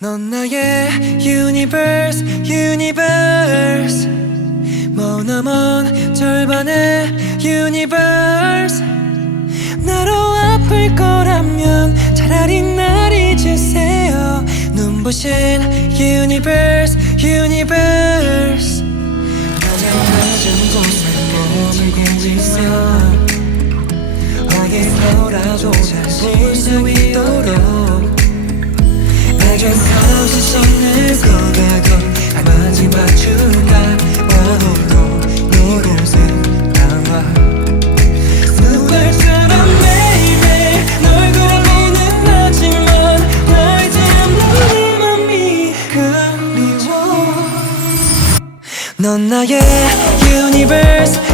넌 나의 유니버스 유니버스 머나먼 절반의 유니버스 나로 아플 거라면 차라리 날 잊으세요. 눈부신 유니버스 유니버스 가장 낮은 곳에 머물고 있어. 어디서라도 잘 볼 수 있도록 넌 나의 유니버스